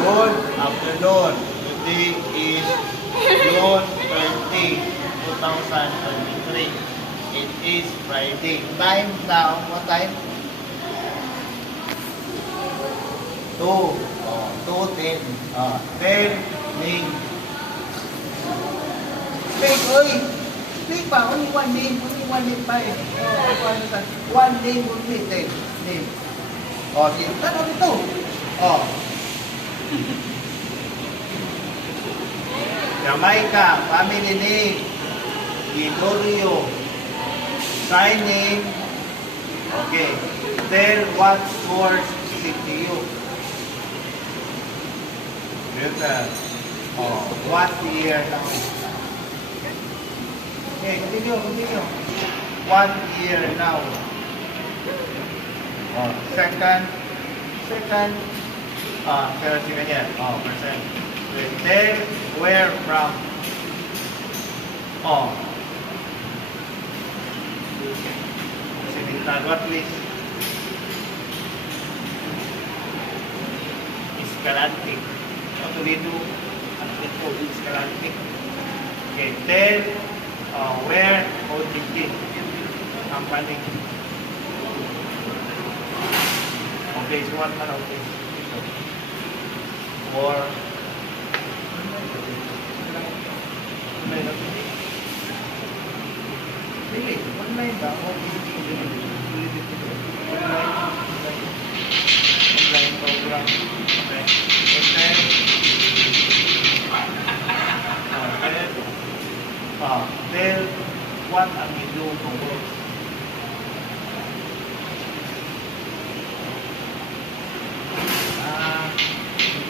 Good afternoon. Today is June 30, 2023. It is Friday. Time now, what time? 2. 2:10. 10 ning. Speak, oy! Speak ba? Only one name. Only one name pa eh. One name only. 10 name. Sige. Tanong dito. Jamaica, family name, Gregorio, sign name. Okay. Tell what source is to you. Better. What year now? Okay, continue. What year now? Second. Percent. Then, where from? What please? Escalante. What do we do? Escalante. Okay, then, where OTP? Company. Okay, so what kind of thing? Or really, online ba? Online program. Okay. Then what ang you for work?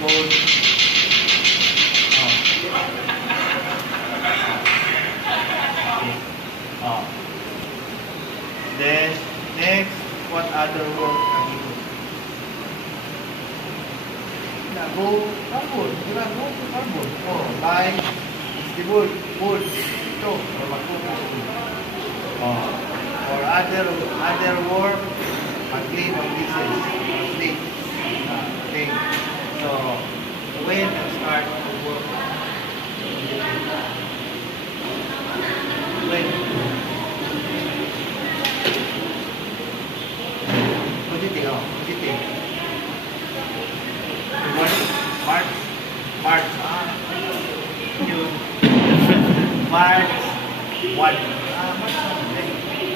Good. Then next, what other work can you do? Go carbon. Go to carbon. Buy distribute wood. Ito. Or other work, mag-clean of business. Okay. So when you start to work, when what do you think? March. June. March 1.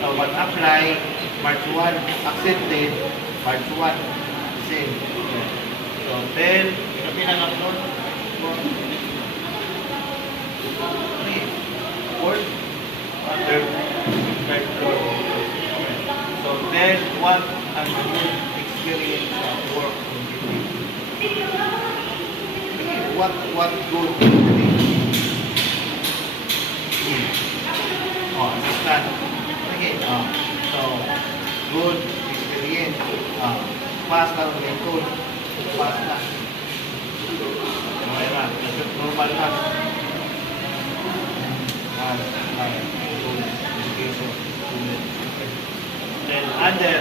So what apply? March 1 accepted. March 1 same. So then, pinang-upload. 4th. So then, what a good experience of work in what good understand. Again, so good experience. Pass na rin good. Pass na. Okay na. Normal na. Then other,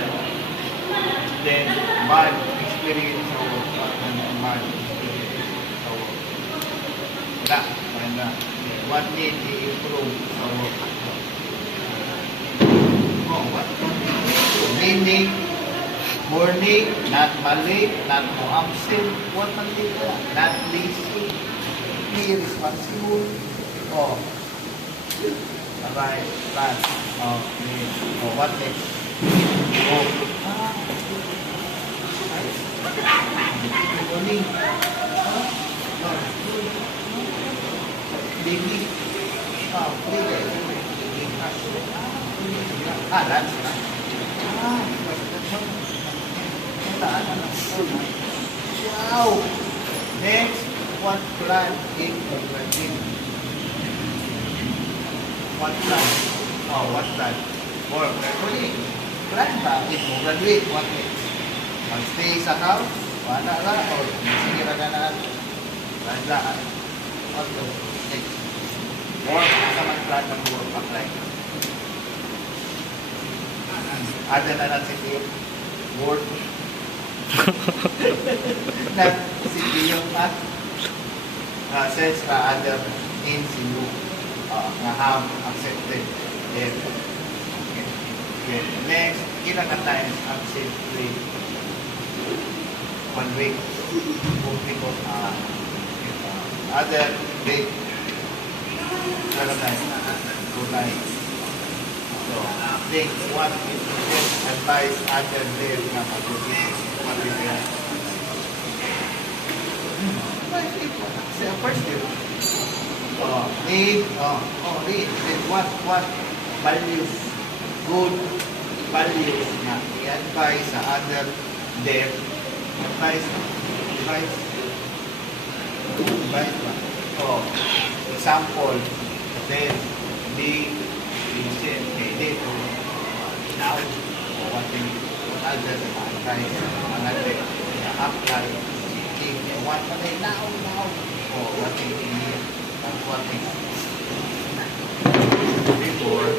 then bad experience sa work. Bad experience sa work. Wala. What need to improve sa work? What? Meaning, morning, not malate, not more absent, what malate ka? Not lazy, be responsible. Right, plan. What next? Morning. Daily. Lunch na. Wow! Next, what plan in graduate? What plan? What plan? For graduate. Plan ba? If mo graduate, what next? Mag-stay sa house? Wala lang. Or sige na. Plan lang. What next? Work sa mag-plan ng work apply. Ada na natin yung work Not yung sense na other in silu nga have accepted it. Okay. Okay. Next, ilang ka times accepted 1 week because other date ilang ka times 2 times. So, think what is the advice other day na mag-prepare. First step. Need what values, good values na i-advise sa other them. Advice ba? So, example, then be listen, edit, now, what other advice, another apply, think, what they now, or what they need, what they before,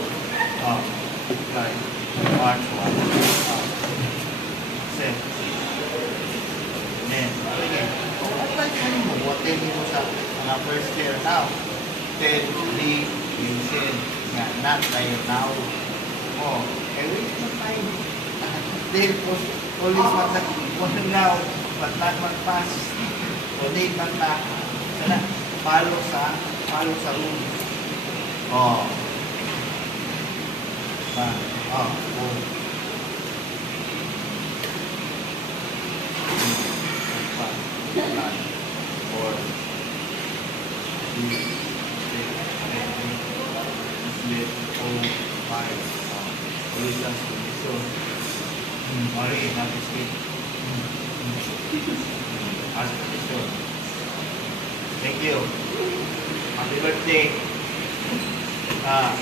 like, part 1, set, then, again, apply mo, what they need mo sa first year now, then, be listen, nga, not tayo now. Oh, wait na tayo. Then, always what now, but not mag-pass. So, need not na. Sana, follow sa rules. Oh. Oh. Thank you. Happy birthday.